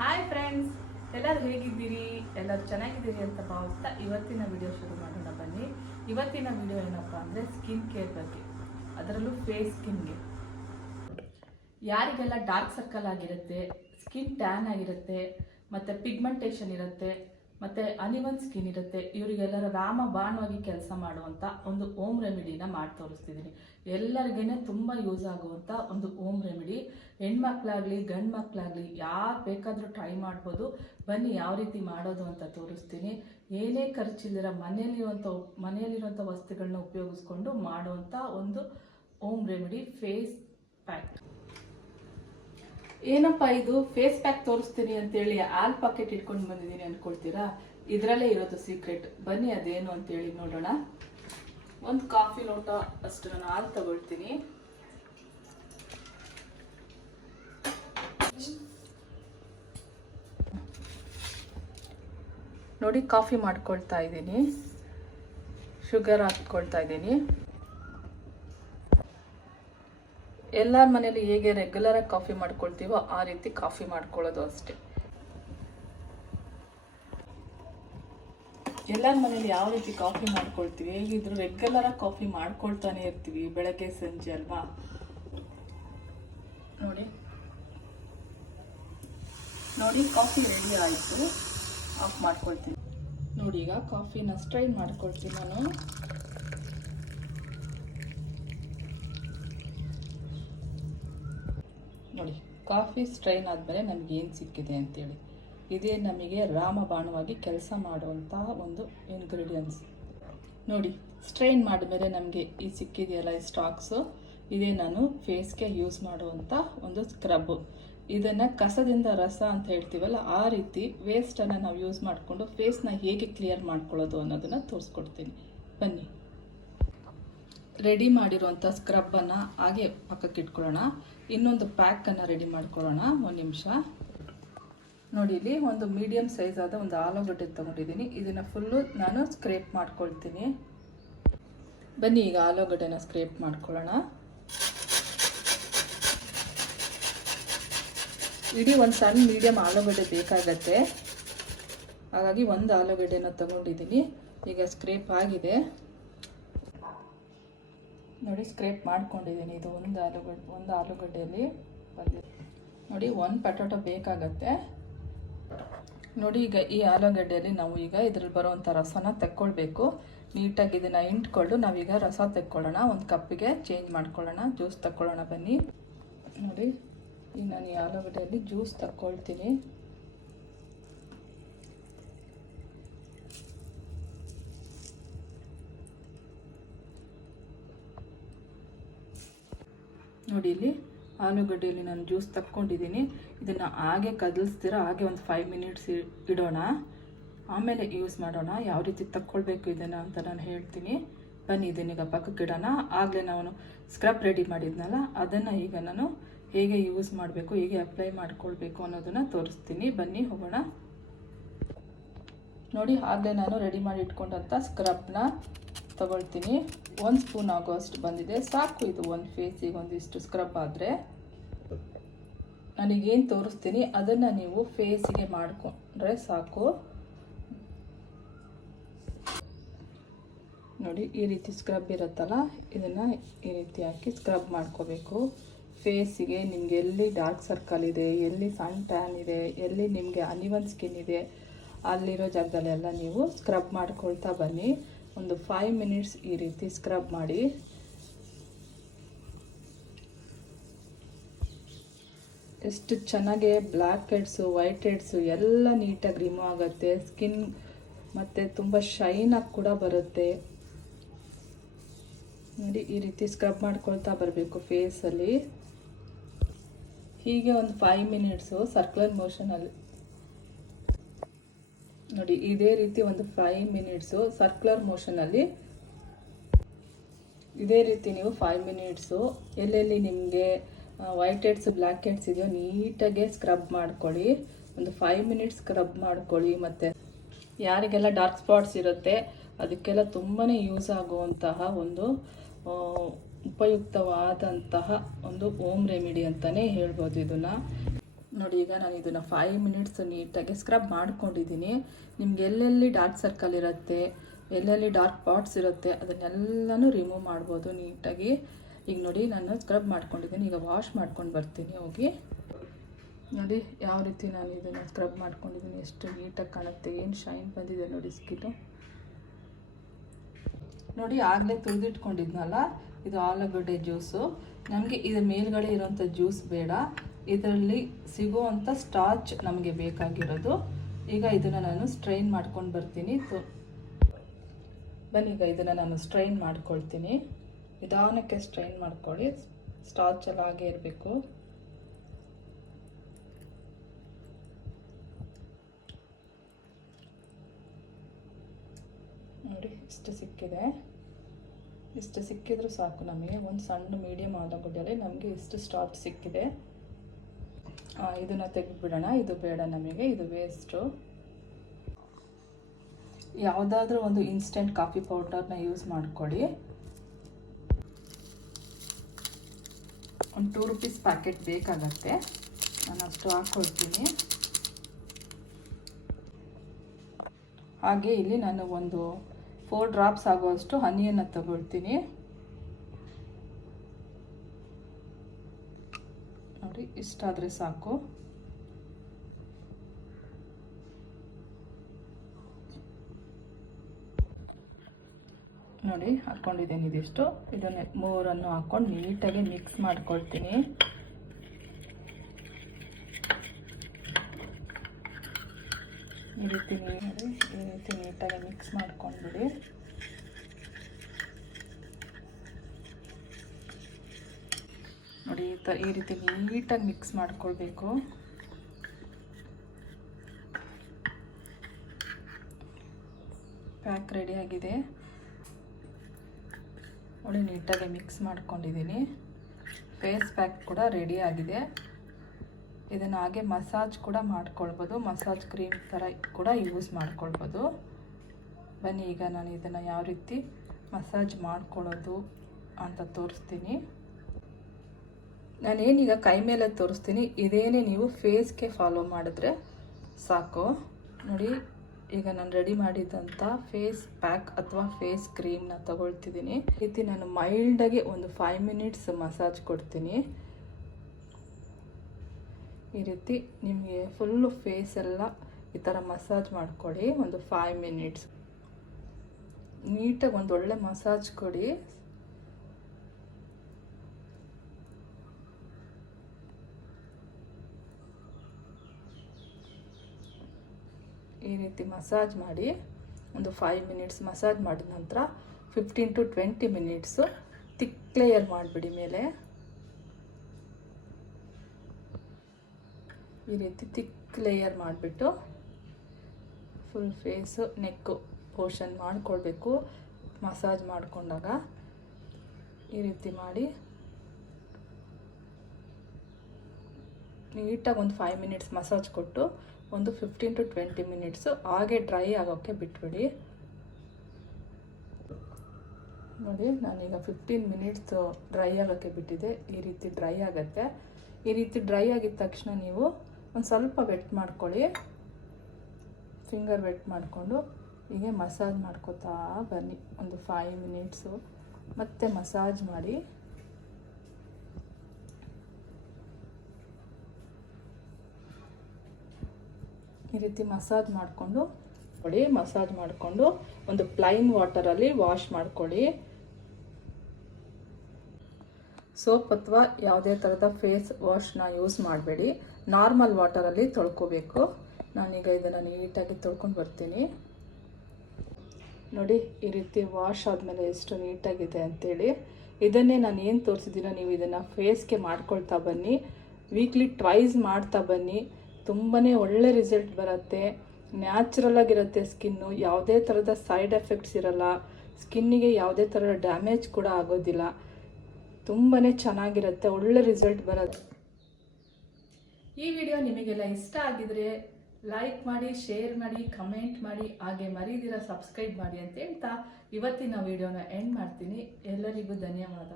Hi friends, ಎಲ್ಲರೂ ಹೇಗಿದ್ದೀರಿ? ಎಲ್ಲರೂ ಚೆನ್ನಾಗಿದ್ದೀರಿ ಅಂತ ಭಾವಿಸ್ತಾ ಇವತ್ತಿನ ವಿಡಿಯೋ ಶುರು ಮಾಡೋಣ ಬನ್ನಿ. ಇವತ್ತಿನ ವಿಡಿಯೋ ಏನಪ್ಪ ಅಂದರೆ ಸ್ಕಿನ್ ಕೇರ್ ಬಗ್ಗೆ, ಅದರಲ್ಲೂ ಫೇಸ್ ಸ್ಕಿನ್ಗೆ. ಯಾರಿಗೆಲ್ಲ ಡಾರ್ಕ್ ಸರ್ಕಲ್ ಆಗಿರುತ್ತೆ, ಸ್ಕಿನ್ ಟ್ಯಾನ್ ಆಗಿರುತ್ತೆ, ಮತ್ತು ಪಿಗ್ಮೆಂಟೇಷನ್ ಇರುತ್ತೆ, ಮತ್ತು ಅನಿವನ್ ಸ್ಕಿನ್ ಇರುತ್ತೆ, ಇವರಿಗೆಲ್ಲರ ರಾಮಬಾಣವಾಗಿ ಕೆಲಸ ಮಾಡುವಂಥ ಒಂದು ಓಮ್ ರೆಮಿಡಿನ ಮಾಡಿ ತೋರಿಸ್ತಿದ್ದೀನಿ. ಎಲ್ಲರಿಗೇ ತುಂಬ ಯೂಸ್ ಆಗುವಂಥ ಒಂದು ಓಮ್ ರೆಮಿಡಿ. ಹೆಣ್ಮಕ್ಳಾಗಲಿ ಗಂಡು ಮಕ್ಕಳಾಗಲಿ ಯಾರು ಬೇಕಾದರೂ ಟ್ರೈ ಮಾಡ್ಬೋದು. ಬನ್ನಿ ಯಾವ ರೀತಿ ಮಾಡೋದು ಅಂತ ತೋರಿಸ್ತೀನಿ. ಏನೇ ಖರ್ಚಿಲ್ಲದಿರೋ ಮನೆಯಲ್ಲಿರುವಂಥ ವಸ್ತುಗಳನ್ನ ಉಪಯೋಗಿಸ್ಕೊಂಡು ಮಾಡುವಂಥ ಒಂದು ಓಮ್ ರೆಮಿಡಿ ಫೇಸ್ ಪ್ಯಾಕ್. ಏನಪ್ಪ ಇದು ಫೇಸ್ ಪ್ಯಾಕ್ ತೋರಿಸ್ತೀನಿ ಅಂತೇಳಿ ಹಾಲ್ ಪಾಕೆಟ್ ಇಟ್ಕೊಂಡು ಬಂದಿದ್ದೀನಿ ಅಂದ್ಕೊಳ್ತೀರಾ? ಇದರಲ್ಲೇ ಇರೋದು ಸೀಕ್ರೆಟ್. ಬನ್ನಿ ಅದೇನು ಅಂತೇಳಿ ನೋಡೋಣ. ಒಂದು ಕಾಫಿ ಲೋಟ ಅಷ್ಟು ನಾನು ಹಾಲು ತಗೊಳ್ತೀನಿ. ನೋಡಿ, ಕಾಫಿ ಮಾಡ್ಕೊಳ್ತಾ ಇದ್ದೀನಿ, ಶುಗರ್ ಹಾಕ್ಕೊಳ್ತಾ ಇದ್ದೀನಿ. ಎಲ್ಲರ ಮನೇಲಿ ಹೇಗೆ ರೆಗ್ಯುಲರಾಗಿ ಕಾಫಿ ಮಾಡ್ಕೊಳ್ತೀವೋ ಆ ರೀತಿ ಕಾಫಿ ಮಾಡ್ಕೊಳ್ಳೋದು ಅಷ್ಟೇ. ಎಲ್ಲರ ಮನೇಲಿ ಯಾವ ರೀತಿ ಕಾಫಿ ಮಾಡ್ಕೊಳ್ತೀವಿ, ಹೇಗಿದ್ರು ರೆಗ್ಯುಲರಾಗಿ ಕಾಫಿ ಮಾಡ್ಕೊಳ್ತಾನೆ ಇರ್ತೀವಿ, ಬೆಳಗ್ಗೆ ಸಂಜೆ ಅಲ್ವಾ. ನೋಡಿ ಕಾಫಿ ರೆಡಿ ಆಯಿತು, ಆಫ್ ಮಾಡ್ಕೊಳ್ತೀನಿ. ನೋಡಿ, ಈಗ ಕಾಫಿನ ಸ್ಟ್ರೈನ್ ಮಾಡ್ಕೊಳ್ತೀನಿ ನಾನು. ನೋಡಿ, ಕಾಫಿ ಸ್ಟ್ರೈನ್ ಆದಮೇಲೆ ನಮಗೇನು ಸಿಕ್ಕಿದೆ ಅಂತೇಳಿ, ಇದೇ ನಮಗೆ ರಾಮಬಾಣವಾಗಿ ಕೆಲಸ ಮಾಡುವಂತಹ ಒಂದು ಇಂಗ್ರೀಡಿಯೆಂಟ್ಸ್. ನೋಡಿ, ಸ್ಟ್ರೈನ್ ಮಾಡಿದ್ಮೇಲೆ ನಮಗೆ ಈ ಸಿಕ್ಕಿದೆಯಲ್ಲ ಈ ಸ್ಟಾಕ್ಸು, ಇದೇ ನಾನು ಫೇಸ್ಗೆ ಯೂಸ್ ಮಾಡುವಂಥ ಒಂದು ಸ್ಕ್ರಬ್ಬು. ಇದನ್ನು ಕಸದಿಂದ ರಸ ಅಂತ ಹೇಳ್ತೀವಲ್ಲ, ಆ ರೀತಿ ವೇಸ್ಟನ್ನು ನಾವು ಯೂಸ್ ಮಾಡಿಕೊಂಡು ಫೇಸ್ನ ಹೇಗೆ ಕ್ಲಿಯರ್ ಮಾಡ್ಕೊಳ್ಳೋದು ಅನ್ನೋದನ್ನು ತೋರಿಸ್ಕೊಡ್ತೀನಿ. ಬನ್ನಿ. ರೆಡಿ ಮಾಡಿರುವಂಥ ಸ್ಕ್ರಬ್ಬನ್ನು ಹಾಗೆ ಪಕ್ಕಕ್ಕೆ ಇಟ್ಕೊಳ್ಳೋಣ. ಇನ್ನೊಂದು ಪ್ಯಾಕನ್ನು ರೆಡಿ ಮಾಡ್ಕೊಳ್ಳೋಣ. ಒಂದು ನಿಮಿಷ. ನೋಡಿ, ಇಲ್ಲಿ ಒಂದು ಮೀಡಿಯಮ್ ಸೈಜ್ ಆದ ಒಂದು ಆಲೂಗಡ್ಡೆ ತೊಗೊಂಡಿದ್ದೀನಿ. ಇದನ್ನು ಫುಲ್ಲು ನಾನು ಸ್ಕ್ರೇಪ್ ಮಾಡ್ಕೊಳ್ತೀನಿ. ಬನ್ನಿ, ಈಗ ಆಲೂಗಡ್ಡೆನ ಸ್ಕ್ರೇಪ್ ಮಾಡ್ಕೊಳ್ಳೋಣ. ಇಡೀ ಒಂದು ಸಣ್ಣ ಮೀಡಿಯಮ್ ಆಲೂಗಡ್ಡೆ ಬೇಕಾಗತ್ತೆ, ಹಾಗಾಗಿ ಒಂದು ಆಲೂಗಡ್ಡೆನ ತೊಗೊಂಡಿದ್ದೀನಿ. ಈಗ ಸ್ಕ್ರೇಪ್ ಆಗಿದೆ. ನೋಡಿ, ಸ್ಕ್ರೇಪ್ ಮಾಡ್ಕೊಂಡಿದ್ದೀನಿ. ಇದು ಒಂದು ಆಲೂಗಡ್ಡೆಯಲ್ಲಿ ಬಂದಿದೆ. ನೋಡಿ, ಒಂದು ಪೊಟ್ಯಾಟೊ ಬೇಕಾಗತ್ತೆ. ನೋಡಿ, ಈಗ ಈ ಆಲೂಗಡ್ಡೆಯಲ್ಲಿ ನಾವು ಈಗ ಇದರಲ್ಲಿ ಬರುವಂಥ ರಸನ ತೆಕ್ಕೊಳ್ಬೇಕು. ನೀಟಾಗಿ ಇದನ್ನು ಇಂಟ್ಕೊಂಡು ನಾವೀಗ ರಸ ತೆಕ್ಕೊಳ್ಳೋಣ. ಒಂದು ಕಪ್ಪಿಗೆ ಚೇಂಜ್ ಮಾಡ್ಕೊಳ್ಳೋಣ. ಜ್ಯೂಸ್ ತಕ್ಕೊಳ್ಳೋಣ ಬನ್ನಿ. ನೋಡಿ, ಈಗ ನಾನು ಈ ಆಲೂಗಡ್ಡೆಯಲ್ಲಿ ಜ್ಯೂಸ್ ತಕ್ಕೊಳ್ತೀನಿ. ನೋಡಿ, ಇಲ್ಲಿ ಆಲೂಗಡ್ಡೆಯಲ್ಲಿ ನಾನು ಜ್ಯೂಸ್ ತಕ್ಕೊಂಡಿದ್ದೀನಿ. ಇದನ್ನು ಹಾಗೆ ಕದಲಿಸ್ತೀರ ಹಾಗೆ ಒಂದು 5 ಮಿನಿಟ್ಸ್ ಇಡೋಣ, ಆಮೇಲೆ ಯೂಸ್ ಮಾಡೋಣ. ಯಾವ ರೀತಿ ತಕ್ಕೊಳ್ಬೇಕು ಇದನ್ನು ಅಂತ ನಾನು ಹೇಳ್ತೀನಿ. ಬನ್ನಿ, ಇದನ್ನೀಗ ಪಕ್ಕಕ್ಕೆ ಇಡೋಣ. ಆಗಲೇ ನಾವು ಸ್ಕ್ರಬ್ ರೆಡಿ ಮಾಡಿದ್ನಲ್ಲ, ಅದನ್ನು ಈಗ ನಾನು ಹೇಗೆ ಯೂಸ್ ಮಾಡಬೇಕು, ಹೇಗೆ ಅಪ್ಲೈ ಮಾಡ್ಕೊಳ್ಬೇಕು ಅನ್ನೋದನ್ನು ತೋರಿಸ್ತೀನಿ. ಬನ್ನಿ ಹೋಗೋಣ. ನೋಡಿ, ಆಗಲೇ ನಾನು ರೆಡಿ ಮಾಡಿ ಇಟ್ಕೊಂಡಂಥ ಸ್ಕ್ರಬ್ನ ತಗೊಳ್ತೀನಿ. 1 ಸ್ಪೂನ್ ಆಗೋಷ್ಟು ಬಂದಿದೆ, ಸಾಕು. ಇದು ಒಂದು ಫೇಸಿಗೆ ಒಂದಿಷ್ಟು ಸ್ಕ್ರಬ್ ಆದರೆ ನನಗೇನು ತೋರಿಸ್ತೀನಿ ಅದನ್ನು ನೀವು ಫೇಸಿಗೆ ಮಾಡಿಕೊಂಡ್ರೆ ಸಾಕು. ನೋಡಿ, ಈ ರೀತಿ ಸ್ಕ್ರಬ್ ಇರುತ್ತಲ್ಲ, ಇದನ್ನು ಈ ರೀತಿ ಹಾಕಿ ಸ್ಕ್ರಬ್ ಮಾಡ್ಕೋಬೇಕು ಫೇಸಿಗೆ. ನಿಮಗೆ ಎಲ್ಲಿ ಡಾರ್ಕ್ ಸರ್ಕಲ್ ಇದೆ, ಎಲ್ಲಿ ಸನ್ ಟ್ಯಾನ್ ಇದೆ, ಎಲ್ಲಿ ನಿಮಗೆ ಅನಿವನ್ ಸ್ಕಿನ್ ಇದೆ, ಅಲ್ಲಿರೋ ಜಾಗದಲ್ಲೆಲ್ಲ ನೀವು ಸ್ಕ್ರಬ್ ಮಾಡ್ಕೊಳ್ತಾ ಬನ್ನಿ. ಒಂದು 5 ಮಿನಿಟ್ಸ್ ಈ ರೀತಿ ಸ್ಕ್ರಬ್ ಮಾಡಿ. ಎಷ್ಟು ಚೆನ್ನಾಗಿ ಬ್ಲ್ಯಾಕ್ ಹೆಡ್ಸು ವೈಟ್ ಹೆಡ್ಸು ಎಲ್ಲ ನೀಟಾಗಿ ರಿಮೂವ್ ಆಗುತ್ತೆ. ಸ್ಕಿನ್ ಮತ್ತು ತುಂಬ ಶೈನಾಗಿ ಕೂಡ ಬರುತ್ತೆ. ನೋಡಿ, ಈ ರೀತಿ ಸ್ಕ್ರಬ್ ಮಾಡ್ಕೊಳ್ತಾ ಬರಬೇಕು ಫೇಸಲ್ಲಿ. ಹೀಗೆ ಒಂದು 5 ಮಿನಿಟ್ಸು ಸರ್ಕ್ಯುಲರ್ ಮೋಷನಲ್ಲಿ. ನೋಡಿ, ಇದೇ ರೀತಿ ಒಂದು 5 ಮಿನಿಟ್ಸು ಸರ್ಕ್ಯುಲರ್ ಮೋಷನಲ್ಲಿ ಇದೇ ರೀತಿ ನೀವು 5 ಮಿನಿಟ್ಸು ಎಲ್ಲೆಲ್ಲಿ ನಿಮಗೆ ವೈಟ್ ಹೆಡ್ಸ್ ಬ್ಲ್ಯಾಕ್ ಹೆಡ್ಸ್ ಇದೆಯೋ ನೀಟಾಗೆ ಸ್ಕ್ರಬ್ ಮಾಡ್ಕೊಳ್ಳಿ. ಒಂದು 5 ಮಿನಿಟ್ಸ್ ಸ್ಕ್ರಬ್ ಮಾಡ್ಕೊಳ್ಳಿ. ಮತ್ತು ಯಾರಿಗೆಲ್ಲ ಡಾರ್ಕ್ ಸ್ಪಾಟ್ಸ್ ಇರುತ್ತೆ ಅದಕ್ಕೆಲ್ಲ ತುಂಬಾ ಯೂಸ್ ಆಗುವಂತಹ ಒಂದು ಉಪಯುಕ್ತವಾದಂತಹ ಒಂದು ಓಮ್ ರೆಮಿಡಿ ಅಂತಲೇ ಹೇಳ್ಬೋದು ಇದನ್ನು. ನೋಡಿ, ಈಗ ನಾನು ಇದನ್ನು 5 ಮಿನಿಟ್ಸ್ ನೀಟಾಗಿ ಸ್ಕ್ರಬ್ ಮಾಡ್ಕೊಂಡಿದ್ದೀನಿ. ನಿಮ್ಗೆ ಎಲ್ಲೆಲ್ಲಿ ಡಾರ್ಕ್ ಸರ್ಕಲ್ ಇರುತ್ತೆ, ಎಲ್ಲೆಲ್ಲಿ ಡಾರ್ಕ್ ಪಾಟ್ಸ್ ಇರುತ್ತೆ, ಅದನ್ನೆಲ್ಲನೂ ರಿಮೂವ್ ಮಾಡ್ಬೋದು ನೀಟಾಗಿ. ಈಗ ನೋಡಿ, ನಾನು ಸ್ಕ್ರಬ್ ಮಾಡ್ಕೊಂಡಿದ್ದೀನಿ. ಈಗ ವಾಶ್ ಮಾಡ್ಕೊಂಡು ಬರ್ತೀನಿ ಹೋಗಿ. ನೋಡಿ ಯಾವ ರೀತಿ ನಾನು ಇದನ್ನು ಸ್ಕ್ರಬ್ ಮಾಡ್ಕೊಂಡಿದ್ದೀನಿ, ಎಷ್ಟು ನೀಟಾಗಿ ಕಾಣುತ್ತೆ, ಏನು ಶೈನ್ ಬಂದಿದೆ ನೋಡಿ ಸ್ಕಿನ್ನು. ನೋಡಿ, ಆಗಲೇ ತುರಿದಿಟ್ಕೊಂಡಿದ್ನಲ್ಲ, ಇದು ಆಲೂಗಡ್ಡೆ ಜ್ಯೂಸು. ನಮಗೆ ಇದರ ಮೇಲ್ಗಡೆ ಇರೋಂಥ ಜ್ಯೂಸ್ ಬೇಡ, ಇದರಲ್ಲಿ ಸಿಗುವಂಥ ಸ್ಟಾರ್ಚ್ ನಮಗೆ ಬೇಕಾಗಿರೋದು. ಈಗ ಇದನ್ನು ನಾನು ಸ್ಟ್ರೈನ್ ಮಾಡ್ಕೊಂಡು ಬರ್ತೀನಿ. ಬನ್ನಿ, ಈಗ ಇದನ್ನು ನಾನು ಸ್ಟ್ರೈನ್ ಮಾಡ್ಕೊಳ್ತೀನಿ. ನಿಧಾನಕ್ಕೆ ಸ್ಟ್ರೈನ್ ಮಾಡ್ಕೊಳ್ಳಿ, ಸ್ಟಾರ್ಚ್ ಎಲ್ಲ ಹಾಗೆ ಇರಬೇಕು. ನೋಡಿ, ಇಷ್ಟು ಸಿಕ್ಕಿದೆ. ಇಷ್ಟು ಸಿಕ್ಕಿದ್ರೂ ಸಾಕು ನಮಗೆ. ಒಂದು ಸಣ್ಣ ಮೀಡಿಯಮ್ ಆಲೂಗಡ್ಡೆಯಲ್ಲಿ ನಮಗೆ ಇಷ್ಟು ಸ್ಟಾರ್ಚ್ ಸಿಕ್ಕಿದೆ. ಇದನ್ನು ತೆಗೆದುಬಿಡೋಣ, ಇದು ಬೇಡ ನಮಗೆ, ಇದು ವೇಸ್ಟು. ಯಾವುದಾದ್ರೂ ಒಂದು ಇನ್ಸ್ಟೆಂಟ್ ಕಾಫಿ ಪೌಡರ್ನ ಯೂಸ್ ಮಾಡ್ಕೊಳ್ಳಿ. ಒಂದು 2 ರೂಪೀಸ್ ಪ್ಯಾಕೆಟ್ ಬೇಕಾಗತ್ತೆ, ನಾನು ಅಷ್ಟು ಹಾಕ್ಕೊಳ್ತೀನಿ. ಹಾಗೆ ಇಲ್ಲಿ ನಾನು ಒಂದು 4 ಡ್ರಾಪ್ಸ್ ಆಗುವಷ್ಟು ಹನಿಯನ್ನು ತಗೊಳ್ತೀನಿ. ನೋಡಿ, ಇಷ್ಟಾದರೆ ಸಾಕು. ನೋಡಿ, ಹಾಕ್ಕೊಂಡಿದ್ದೀನಿ ಇದಿಷ್ಟು. ಇದನ್ನು 3 ಹಾಕ್ಕೊಂಡು ನೀಟಾಗಿ ಮಿಕ್ಸ್ ಮಾಡ್ಕೊಳ್ತೀನಿ. ಈ ರೀತಿ ನೋಡಿ, ಈ ರೀತಿ ನೀಟಾಗಿ ಮಿಕ್ಸ್ ಮಾಡ್ಕೊಂಡ್ಬಿಡಿ. ನೋಡಿ, ಈ ರೀತಿ ನೀಟಾಗಿ ಮಿಕ್ಸ್ ಮಾಡ್ಕೊಳ್ಬೇಕು. ಪ್ಯಾಕ್ ರೆಡಿಯಾಗಿದೆ ನೋಡಿ, ನೀಟಾಗಿ ಮಿಕ್ಸ್ ಮಾಡ್ಕೊಂಡಿದ್ದೀನಿ. ಫೇಸ್ ಪ್ಯಾಕ್ ಕೂಡ ರೆಡಿ ಆಗಿದೆ. ಇದನ್ನು ಹಾಗೆ ಮಸಾಜ್ ಕೂಡ ಮಾಡ್ಕೊಳ್ಬೋದು, ಮಸಾಜ್ ಕ್ರೀಮ್ ಥರ ಕೂಡ ಯೂಸ್ ಮಾಡ್ಕೊಳ್ಬೋದು. ಬನ್ನಿ, ಈಗ ನಾನು ಇದನ್ನು ಯಾವ ರೀತಿ ಮಸಾಜ್ ಮಾಡ್ಕೊಳ್ಳೋದು ಅಂತ ತೋರಿಸ್ತೀನಿ. ನಾನೇನೀಗ ಕೈ ಮೇಲೆ ತೋರಿಸ್ತೀನಿ, ಇದೇನೇ ನೀವು ಫೇಸ್ಗೆ ಫಾಲೋ ಮಾಡಿದ್ರೆ ಸಾಕು. ನೋಡಿ, ಈಗ ನಾನು ರೆಡಿ ಮಾಡಿದಂಥ ಫೇಸ್ ಪ್ಯಾಕ್ ಅಥವಾ ಫೇಸ್ ಕ್ರೀಮ್ನ ತಗೊಳ್ತಿದ್ದೀನಿ. ಈ ರೀತಿ ನಾನು ಮೈಲ್ಡಾಗಿ ಒಂದು 5 ಮಿನಿಟ್ಸ್ ಮಸಾಜ್ ಕೊಡ್ತೀನಿ. ಈ ರೀತಿ ನಿಮಗೆ ಫುಲ್ಲು ಫೇಸ್ ಎಲ್ಲ ಈ ಥರ ಮಸಾಜ್ ಮಾಡ್ಕೊಳ್ಳಿ. ಒಂದು 5 ಮಿನಿಟ್ಸ್ ನೀಟಾಗಿ ಒಂದು ಒಳ್ಳೆ ಮಸಾಜ್ ಕೊಡಿ. ಈ ರೀತಿ ಮಸಾಜ್ ಮಾಡಿ ಒಂದು 5 ಮಿನಿಟ್ಸ್ ಮಸಾಜ್ ಮಾಡಿದ ನಂತರ 15 to 20 ಮಿನಿಟ್ಸು ತಿಕ್ ಲೇಯರ್ ಮಾಡಿಬಿಡಿ ಮೇಲೆ. ಈ ರೀತಿ ತಿಕ್ ಲೇಯರ್ ಮಾಡಿಬಿಟ್ಟು ಫುಲ್ ಫೇಸು ನೆಕ್ಕು ಪೋರ್ಷನ್ ಮಾಡಿಕೊಳ್ಬೇಕು. ಮಸಾಜ್ ಮಾಡಿಕೊಂಡಾಗ ಈ ರೀತಿ ಮಾಡಿ ನೀಟಾಗಿ ಒಂದು 5 ಮಿನಿಟ್ಸ್ ಮಸಾಜ್ ಕೊಟ್ಟು ಒಂದು 15 to 20 ಮಿನಿಟ್ಸು ಹಾಗೆ ಡ್ರೈ ಆಗೋಕ್ಕೆ ಬಿಟ್ಬಿಡಿ. ನೋಡಿ, ನಾನೀಗ 15 ಮಿನಿಟ್ಸ್ ಡ್ರೈ ಆಗೋಕ್ಕೆ ಬಿಟ್ಟಿದೆ. ಈ ರೀತಿ ಡ್ರೈ ಆಗುತ್ತೆ. ಈ ರೀತಿ ಡ್ರೈ ಆಗಿದ ತಕ್ಷಣ ನೀವು ಒಂದು ಸ್ವಲ್ಪ ವೆಟ್ ಮಾಡ್ಕೊಳ್ಳಿ. ಫಿಂಗರ್ ವೆಟ್ ಮಾಡಿಕೊಂಡು ಹೀಗೆ ಮಸಾಜ್ ಮಾಡ್ಕೋತಾ ಬನ್ನಿ ಒಂದು 5 ಮಿನಿಟ್ಸು. ಮತ್ತೆ ಮಸಾಜ್ ಮಾಡಿ. ಈ ರೀತಿ ಮಸಾಜ್ ಮಾಡಿಕೊಂಡು ನೋಡಿ, ಮಸಾಜ್ ಮಾಡಿಕೊಂಡು ಒಂದು ಪ್ಲೈನ್ ವಾಟರಲ್ಲಿ ವಾಶ್ ಮಾಡ್ಕೊಳ್ಳಿ. ಸೋಪ್ ಅಥವಾ ಯಾವುದೇ ಥರದ ಫೇಸ್ ವಾಶ್ನ ಯೂಸ್ ಮಾಡಬೇಡಿ, ನಾರ್ಮಲ್ ವಾಟರಲ್ಲಿ ತೊಳ್ಕೊಬೇಕು. ನಾನೀಗ ಇದನ್ನು ನೀಟಾಗಿ ತೊಳ್ಕೊಂಡು ಬರ್ತೀನಿ. ನೋಡಿ, ಈ ರೀತಿ ವಾಶ್ ಆದಮೇಲೆ ಎಷ್ಟು ನೀಟಾಗಿದೆ ಅಂಥೇಳಿ. ಇದನ್ನೇ ನಾನು ಏನು ತೋರಿಸಿದ್ದೀನೋ ನೀವು ಇದನ್ನು ಫೇಸ್ಗೆ ಮಾಡ್ಕೊಳ್ತಾ ಬನ್ನಿ. ವೀಕ್ಲಿ ಟ್ವೈಸ್ ಮಾಡ್ತಾ ಬನ್ನಿ. ತುಂಬಾ ಒಳ್ಳೆ ರಿಸಲ್ಟ್ ಬರುತ್ತೆ. ನ್ಯಾಚುರಲ್ ಆಗಿರುತ್ತೆ ಸ್ಕಿನ್ನು. ಯಾವುದೇ ಥರದ ಸೈಡ್ ಎಫೆಕ್ಟ್ಸ್ ಇರಲ್ಲ. ಸ್ಕಿನ್ನಿಗೆ ಯಾವುದೇ ಥರದ ಡ್ಯಾಮೇಜ್ ಕೂಡ ಆಗೋದಿಲ್ಲ. ತುಂಬಾ ಚೆನ್ನಾಗಿರುತ್ತೆ, ಒಳ್ಳೆ ರಿಸಲ್ಟ್ ಬರುತ್ತೆ. ಈ ವಿಡಿಯೋ ನಿಮಗೆಲ್ಲ ಇಷ್ಟ ಆಗಿದ್ರೆ ಲೈಕ್ ಮಾಡಿ, ಶೇರ್ ಮಾಡಿ, ಕಮೆಂಟ್ ಮಾಡಿ, ಹಾಗೆ ಮರೀದಿರ ಸಬ್ಸ್ಕ್ರೈಬ್ ಮಾಡಿ ಅಂತ ಹೇಳ್ತಾ ಇವತ್ತಿನ ವಿಡಿಯೋನ ಎಂಡ್ ಮಾಡ್ತೀನಿ. ಎಲ್ಲರಿಗೂ ಧನ್ಯವಾದ.